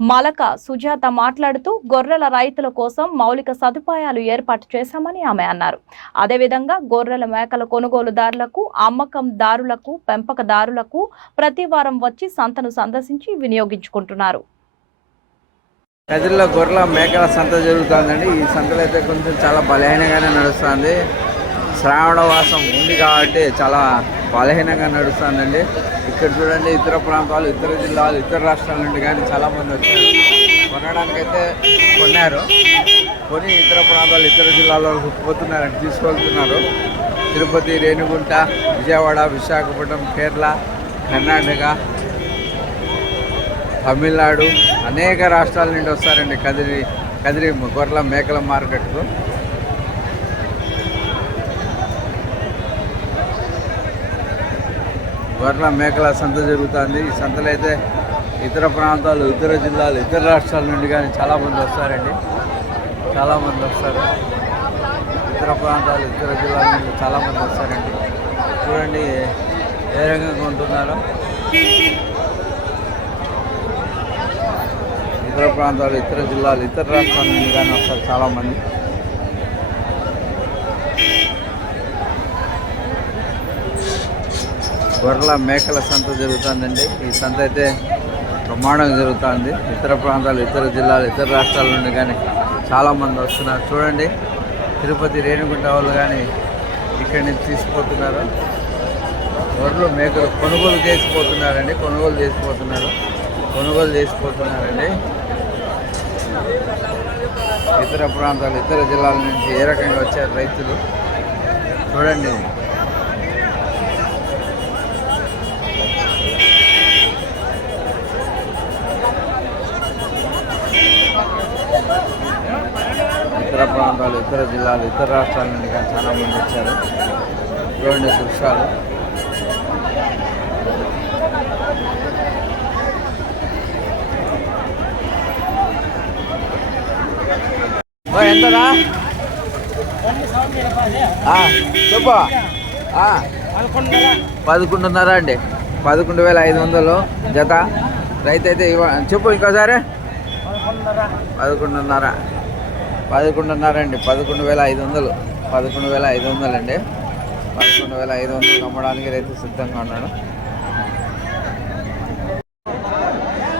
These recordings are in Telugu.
Malaka Sujatha మాట్లాడుతూ గొర్రెల రైతుల కోసం మౌలిక సదుపాయాలు ఏర్పాటు చేశామని ఆమె అన్నారు. అదేవిధంగా గొర్రెల మేకల కొనుగోలుదారులకు అమ్మకందారులకు పెంపకదారులకు ప్రతి వారం వచ్చి సంతను సందర్శించి వినియోగించుకుంటున్నారు. కదిరిలో గొర్రెల మేకల సంత జరుగుతుందండి. ఈ సంతలో అయితే కొంచెం చాలా బలహీనంగానే నడుస్తుంది. శ్రావణ వాసం ఉంది కాబట్టి చాలా బలహీనంగా నడుస్తుందండి ఇక్కడ చూడండి ఇతర ప్రాంతాలు ఇతర జిల్లాలు ఇతర రాష్ట్రాల నుండి కానీ చాలామంది వచ్చారు. కొనడానికైతే కొన్నారు. కొని ఇతర ప్రాంతాలు ఇతర జిల్లాలకు పోతున్నారండి తీసుకెళ్తున్నారు. తిరుపతి రేణిగుంట విజయవాడ విశాఖపట్నం కేరళ కర్ణాటక తమిళనాడు అనేక రాష్ట్రాల నుండి వస్తారండి. కదిరి కదిరి గొర్రెల మేకల మార్కెట్కు. గొర్రెల మేకల సంత జరుగుతుంది. ఈ సంతలో అయితే ఇతర ప్రాంతాలు ఇతర జిల్లాలు ఇతర రాష్ట్రాల నుండి కానీ చాలామంది వస్తారండి. చాలామంది వస్తారు. ఇతర ప్రాంతాలు ఇతర జిల్లాల నుండి చాలామంది వస్తారండి. చూడండి ఏ రకంగా ఉంటున్నారో. ఇతర ప్రాంతాలు ఇతర జిల్లాలు ఇతర రాష్ట్రాల నుండి కానీ వస్తారు చాలామంది గొర్రెల మేకల సంత జరుగుతుందండి. ఈ సంత అయితే బ్రహ్మాండంగా జరుగుతుంది. ఇతర ప్రాంతాలు ఇతర జిల్లాలు ఇతర రాష్ట్రాల నుండి కానీ చాలామంది వస్తున్నారు. చూడండి తిరుపతి రేణిగుంట వాళ్ళు కానీ ఇక్కడి నుంచి తీసుకుపోతున్నారు. గొర్రెలు మేకలు కొనుగోలు చేసిపోతున్నారండి. కొనుగోలు చేసిపోతున్నారు. కొనుగోలు చేసిపోతున్నారండి. ఇతర ప్రాంతాలు ఇతర జిల్లాల నుంచి ఏ రకంగా వచ్చారు రైతులు? చూడండి. ఇతర ప్రాంతాలు ఇతర జిల్లాలు ఇతర రాష్ట్రాల నుండి కానీ చాలా మంది వచ్చారు. చూడండి దృశ్యాలు ఎంతరా? చెప్పు. పదకొండున్నర అండి. పదకొండు వేల ఐదు వందలు జత. రైతు అయితే ఇవ్వ చెప్పు ఇంకోసారి. పదకొండున్నర. పదకొండున్నర అండి పదకొండు వేల ఐదు వందలు పదకొండు వేల ఐదు వందలు అండి పదకొండు వేల ఐదు వందలు అమ్మడానికి రైతు సిద్ధంగా ఉన్నాడు.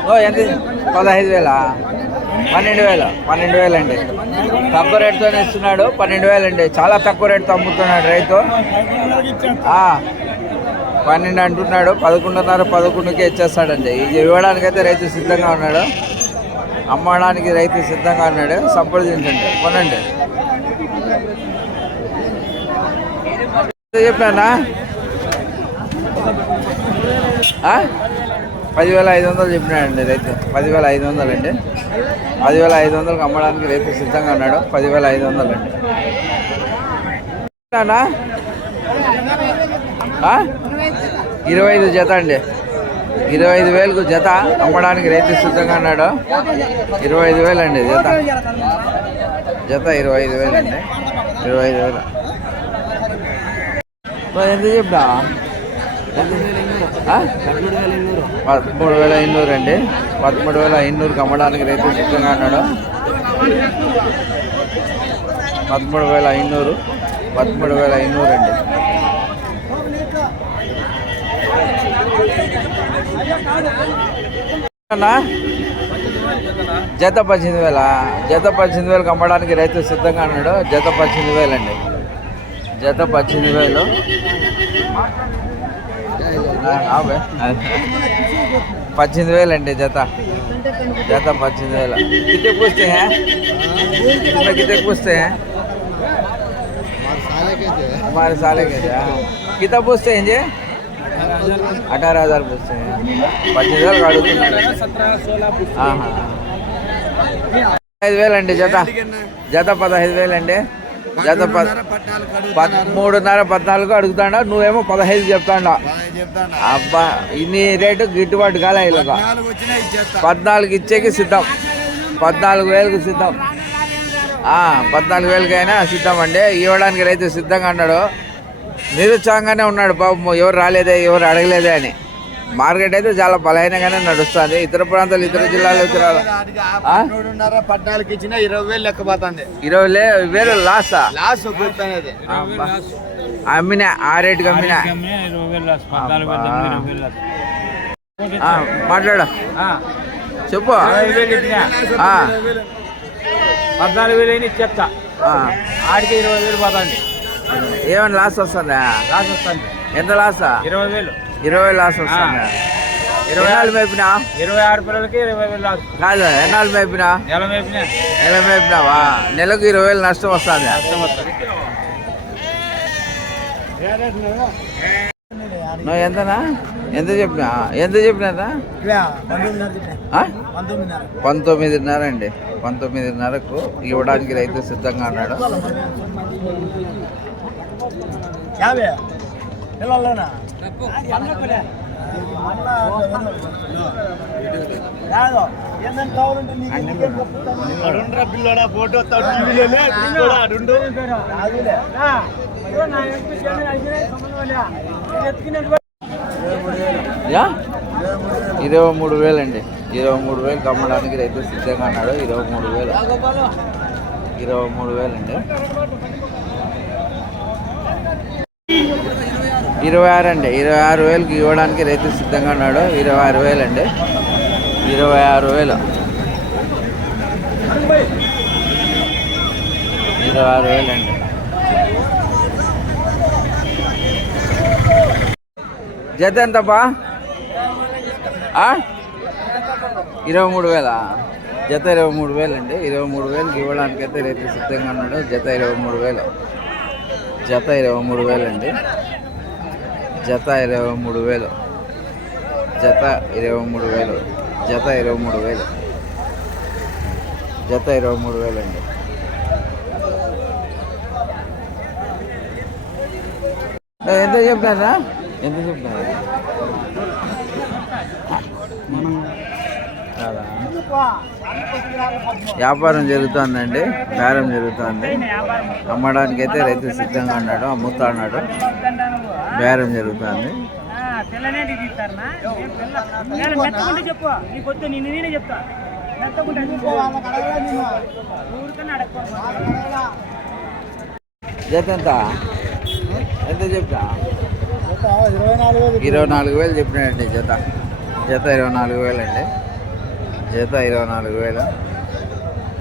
ఓ ఎంత? పదహైదు వేల పన్నెండు వేల పన్నెండు వేలు అండి తక్కువ రేటుతోనే ఇస్తున్నాడు. పన్నెండు వేలు అండి చాలా తక్కువ రేటుతో అమ్ముతున్నాడు రైతు. పన్నెండు అంటున్నాడు. పదకొండున్నర పదకొండుకే ఇచ్చేస్తాడండి. ఇది ఇవ్వడానికి రైతు సిద్ధంగా ఉన్నాడు. అమ్మడానికి రైతు సిద్ధంగా ఉన్నాడు. సంప్రదించండి కొనండి. చెప్పానా? పదివేల ఐదు వందలు చెప్పినాడండి రైతు. పదివేల ఐదు వందలు అండి పదివేల ఐదు వందలకు అమ్మడానికి రైతు సిద్ధంగా ఉన్నాడు. పదివేల ఐదు వందలు అండి ఆ? ఇరవై ఐదు జత అండి. ఇరవై ఐదు వేలకు జత అమ్మడానికి రైతు సిద్ధంగా ఉన్నాడు. ఇరవై ఐదు వేలు అండి జత జత ఇరవై ఐదు వేలు. అండి ఇరవై ఐదు వేలు ఎంత చెప్తా? పదమూడు వేల ఐనూరు అండి పదమూడు వేల ఐనూరుకి అమ్మడానికి రైతు సిద్ధంగా ఉన్నాడు. పదమూడు వేల ఐనూరు పదమూడు వేల ఐనూరు అండి జత పద్దెనిమిది వేల? జత పద్దెనిమిది వేలకు అమ్మడానికి రైతు సిద్ధంగా ఉన్నాడు. జత పద్దెనిమిది వేలు అండి జత పద్దెనిమిది వేలు. పద్దెనిమిది వేలు అండి జత. జత పద్దెనిమిది వేలు. కితే పూస్తే కితే పూస్తే మరి సాలే కితా పూస్తే ఏం చేయ? थे हाँ। कितना पूछते हैं जी అఠారో హజార్ పూస్తే పద్దెనిమిది వేలు అడుగుతున్నాడు ఆహా. ఐదు వేలు అండి జత జత పదహైదు వేలు అండి జత ప- పద్- మూడున్నర పద్నాలుగు అడుగుతాడా నువ్వేమో పదహైదు చెప్తాడా అబ్బా ఇన్ని రేటు గిట్టుబాటు కాలే ఇలాగా పద్నాలుగు ఇచ్చేకి సిద్ధం పద్నాలుగు వేలకు సిద్ధం ఆ, పద్నాలుగు వేలకైనా సిద్ధం అండి ఇవ్వడానికి రైతు సిద్ధంగా అన్నాడు నిరుత్సాహంగానే ఉన్నాడు పాపం ఎవరు రాలేదే ఎవరు అడగలేదే అని. మార్కెట్ అయితే చాలా బలహీనంగానే నడుస్తుంది. ఇతర ప్రాంతాలు ఇతర జిల్లాలు ఇతర పద్నాలుగు ఇచ్చిన ఇరవై వేలు లెక్క పోతుంది. ఇరవై వేలు లాసా అబ్బా. అమ్మినా ఆ రేటుకి అమ్మినా? ఆ, మాట్లాడు. చెప్పు. ఆ, పద్నాలుగు వేలు అయినా చెప్తా. ఆడికి ఇరవై వేలు పోతుంది. ఏమైనా లాస్ వస్తుందా? లాస్ వస్తుంది. ఎంత లాసా? ఇరవై వేలు. ఇరవై లాస్ వస్తుందా? ఇరవై ఎన్నాళ్ళు మేపినా? ఇరవై ఆరు పిల్లలకి ఇరవై వేలు లాస్. కాదు ఎన్నాళ్ళు మేపినా? నెల మేపిన. నెల మేపినావా? నెలకు ఇరవై వేలు నష్టం వస్తుంది? కష్టం వస్తుంది. నువ్వు ఎంతనా? ఎంత చెప్పినా? ఎంత చెప్పినా. ఆ? పంతొమ్మిదిన్నర అండి. పంతొమ్మిదిన్నరకు ఇవ్వడానికి రైతు సిద్ధంగా ఉన్నాడు. ఫోటో యా? ఇరవై మూడు వేలు అండి. ఇరవై మూడు వేలు అమ్మడానికి రైతు సిద్ధంగా ఉన్నాడు. ఇరవై మూడు వేలు. ఇరవై మూడు వేలు అండి. ఇరవై ఆరు అండి. ఇరవై ఆరు వేలకి ఇవ్వడానికి రైతు సిద్ధంగా ఉన్నాడు. ఇరవై ఆరు వేలు అండి. ఇరవై ఆరు వేలు. ఇరవై ఆరు వేలు అండి. జత ఎంతపా ఆ? ఇరవై మూడు వేల? జత ఇరవై మూడు వేలు అండి. ఇరవై మూడు వేలకి ఇవ్వడానికి అయితే రైతు సిద్ధంగా ఉన్నాడు. జత ఇరవై మూడు వేలు. జత ఇరవై మూడు వేలు అండి. జత ఇరవై మూడు వేలు. జత ఇరవై మూడు వేలు. జత ఇరవై మూడు వేలు. జత ఇరవై మూడు వేలు అండి. ఎంత చెప్పినారా ఎంత చెప్పినారా కాదా? వ్యాపారం జరుగుతుందండి బేరం జరుగుతుంది. అమ్మడానికి అయితే రైతు సిద్ధంగా ఉన్నాడు అమ్ముతా ఉన్నాడు బేరం జరుగుతుంది. జత ఎంత ఎంత చెప్తా ఇరవై నాలుగు వేలు చెప్పినాయండి జత. జత ఇరవై నాలుగు వేలు అండి జత ఇరవై నాలుగు వేల.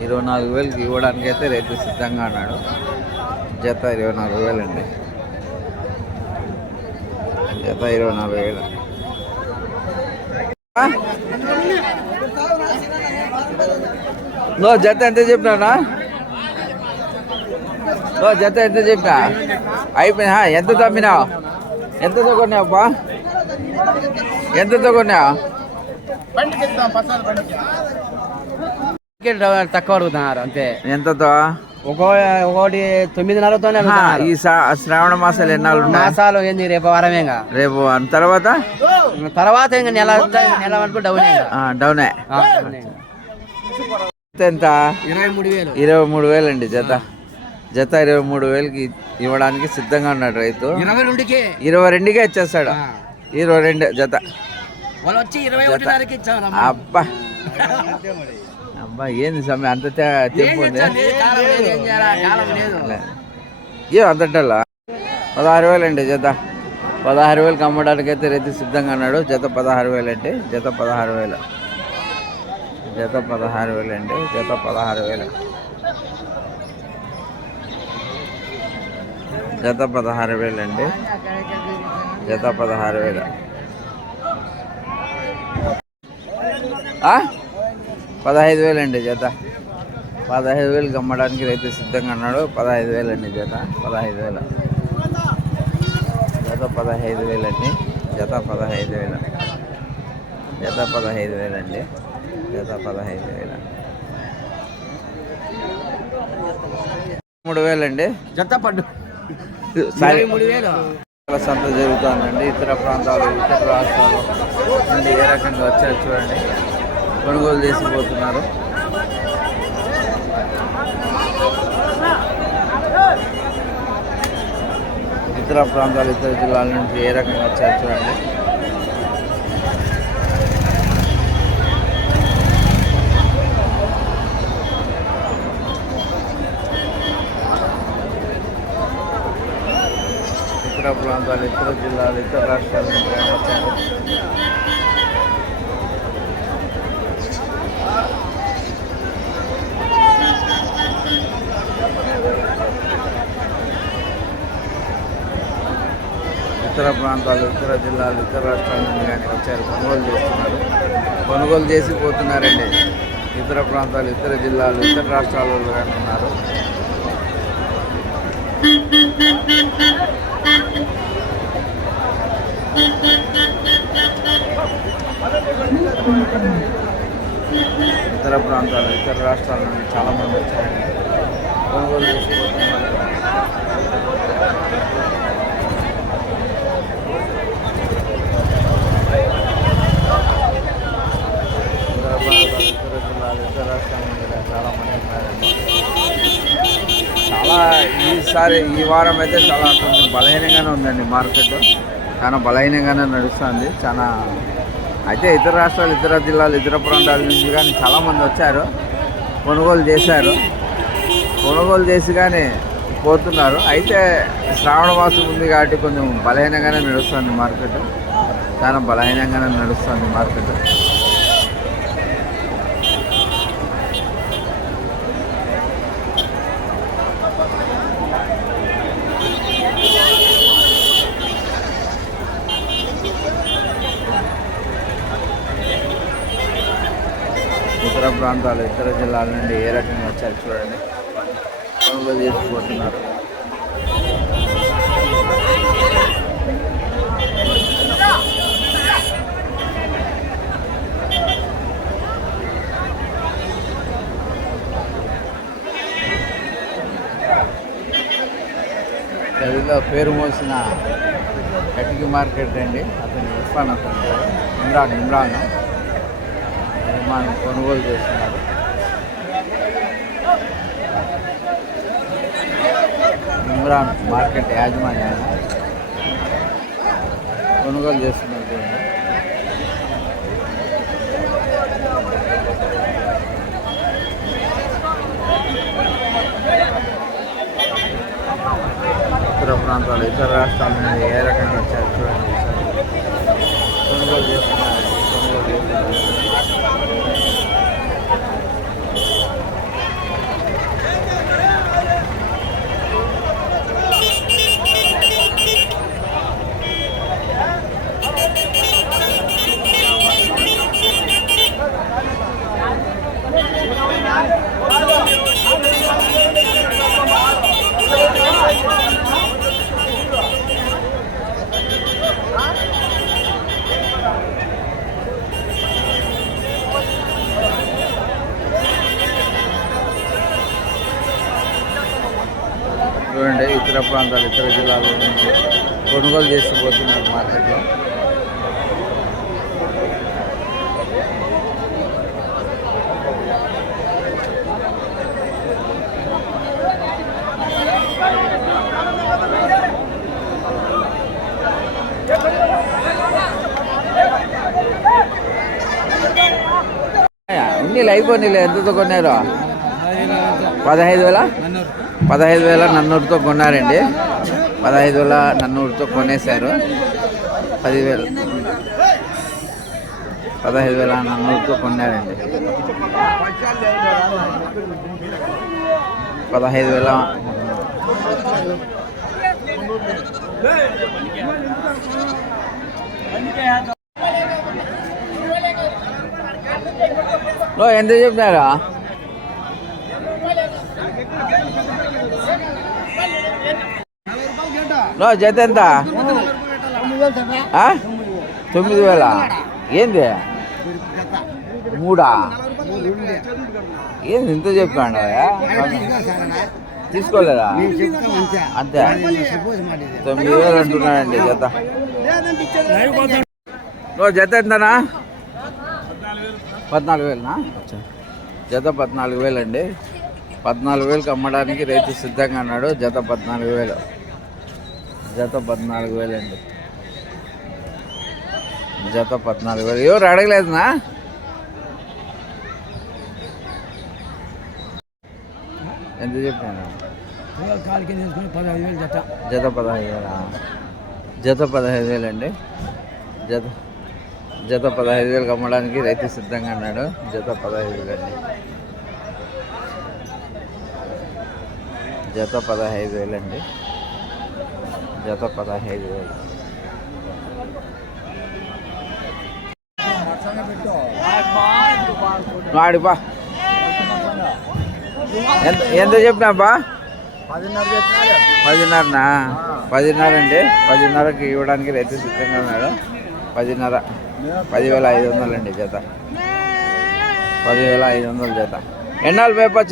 ఇరవై నాలుగు వేలకి ఇవ్వడానికి అయితే రైతు సిద్ధంగా ఉన్నాడు. జత ఇరవై నాలుగు వేలండి. జత ఇరవై నాలుగు వేలు. నో జత ఎంత చెప్పినా ఓ జత ఎంత చెప్పినా? అయిపోయినా ఎంత తమ్మినావు ఎంతతో కొన్నావబ్బా ఎంతతో కొన్నావు? తక్కువ అడుగుతున్నారు అంతే. ఎంతతో? ఒక్కో ఒకటి తొమ్మిదిన్నరతోనే ఈ శ్రావణ మాసాలు ఎన్నాళ్ళు మాసాలు ఏంది రేపు వారమేగా రేపు తర్వాత? తర్వాత ఇంకా నెల నెల వరకు డౌన్ ఆ, డౌనే. ఎంత ఇరవై మూడు వేలు. ఇరవై మూడు వేలు అండి జత. జత ఇరవై మూడు వేలకి ఇవ్వడానికి సిద్ధంగా ఉన్నాడు రైతు. ఇరవై రెండుకి. ఇరవై రెండుకే ఇచ్చేస్తాడు. ఇరవై రెండు జత. వాళ్ళు వచ్చి ఇరవై. ఒకటిన్నరకి అబ్బా. అబ్బా ఏంది సమయం అంత ఏం అంతటల్లా పదహారు వేలు అండి జత. పదహారు వేలకు అమ్మడానికి అయితే రైతు సిద్ధంగా ఉన్నాడు. జత పదహారు వేలు అండి జత పదహారు వేలు. జత పదహారు వేలు అండి జత పదహారు వేలు. జత పదహారు వేలు అండి జత పదహారు వేలు. పదహైదు వేలు అండి జత. పదహైదు వేలకు అమ్మడానికి రైతు సిద్ధంగా ఉన్నాడు. పదహైదు వేలు అండి జత. పదహైదు వేలు. జత పదహైదు వేలు అండి జత పదహైదు వేలు. జత పదహైదు వేలు అండి జత పదహైదు వేలు. మూడు వేలండి. జత పడ్డు. సరే. మూడు వేలు. సంత జరుగుతుందండి. ఇతర ప్రాంతాలు ఇతర రాష్ట్రాలు. నుండి ఏ రకంగా వచ్చారు చూడండి. కొనుగోలు చేసిపోతున్నారు ఇతర ప్రాంతాలు ఇతర జిల్లాల నుంచి ఏ రకంగా వచ్చారు చూడండి. ఇతర ప్రాంతాలు ఇతర జిల్లాలు ఇతర రాష్ట్రాల నుంచి వచ్చారు? ఇతర ప్రాంతాలు ఇతర జిల్లాలు ఇతర రాష్ట్రాల నుండి కానీ వచ్చారు. కొనుగోలు చేస్తున్నారు. కొనుగోలు చేసి పోతున్నారండి. ఇతర ప్రాంతాలు ఇతర జిల్లాలు ఇతర రాష్ట్రాలలో కానీ ఉన్నారు. ఇతర ప్రాంతాలు ఇతర రాష్ట్రాల నుండి చాలామంది వచ్చారండి. కొనుగోలు చేసి పోతున్నారు ఇతర ప్రాంతాలు ఇతర రాష్ట్రాల చాలా ఉన్నారండి చాలా ఈసారి ఈ వారం అయితే చాలా కొంచెం బలహీనంగానే ఉందండి మార్కెట్. చాలా బలహీనంగానే నడుస్తుంది. చాలా అయితే ఇతర రాష్ట్రాలు ఇతర జిల్లాలు ఇతర ప్రాంతాల నుంచి కానీ చాలామంది వచ్చారు. కొనుగోలు చేశారు. కొనుగోలు చేసి కానీ పోతున్నారు. అయితే శ్రావణ మాసం ఉంది కాబట్టి కొంచెం బలహీనంగానే నడుస్తుంది మార్కెట్. చాలా బలహీనంగానే నడుస్తుంది మార్కెట్. ఇతర ప్రాంతాలు ఇతర జిల్లాల నుండి ఏ రకంగా వచ్చారు చూడండి. కొనుగోలు చేసుకుంటున్నారు. తెలుగులో పేరు మోసిన కటికి మార్కెట్ అండి. అతను ఇర్ఫాన్ అతను ఇమ్రాన్ ఇమ్రాన్ నిర్మాణం కొనుగోలు చేస్తున్నారు. ఇమ్రాన్ మార్కెట్ యాజమాన్య కొనుగోలు చేస్తున్నారు ఉత్తర ప్రాంతాలు ఇతర రాష్ట్రాల నుండి ఏ రకంగా వచ్చారు చూడండి కొనుగోలు చేస్తున్నారు. చూడండి ఇతర ప్రాంతాలు ఇతర జిల్లాల నుంచి కొనుగోలు చేసిపోతున్నారు మార్కెట్లో. ఉన్నీళ్ళు అయిపోయినాయి ఎంతతో కొన్నారో? పదహైదు వేల? పదహైదు వేల నన్నూరుతో కొన్నారండి. పదహైదు వేల నన్నూరుతో కొనేశారు. పదివేలు. పదహైదు వేల నన్నూరుతో కొన్నారండి. పదహైదు వేల. ఎంత చెప్పినారా? నో జత ఎంత? ఆ? తొమ్మిది వేల. ఏంది? మూడా? ఏంది ఇంత చెప్పాడు తీసుకోలేదా? అంతే. తొమ్మిది వేలు అంటున్నాడండి జత. ఓ జత ఎంతనా? పద్నాలుగు వేలనా? జత పద్నాలుగు వేలండి. పద్నాలుగు వేలకు అమ్మడానికి రైతు సిద్ధంగా అన్నాడు జత పద్నాలుగు వేలు. జత పద్నాలుగు వేలు అండి జత పద్నాలుగు వేలు. ఎవరు అడగలేదునా? ఎంత చెప్పాను? జత పదహైదు వేలా జత. పదహైదు వేలు? అండి జత జత పదహైదు వేలకు అమ్మడానికి రైతు సిద్ధంగా అన్నాడు జత పదహైదు వేలు అండి జత పదహైదు వేలు అండి జత పదహైదు వేలు. వాడిపా ఎంత ఎంత చెప్పినాపా పదిన్నరనా? పదిన్నర అండి. పదిన్నరకి ఇవ్వడానికి రైతు సిద్ధంగా ఉన్నాడు. పదిన్నర. పదివేల ఐదు వందలు అండి జత. పదివేల ఐదు వందలు జత. ఎన్నాళ్ళు పేపర్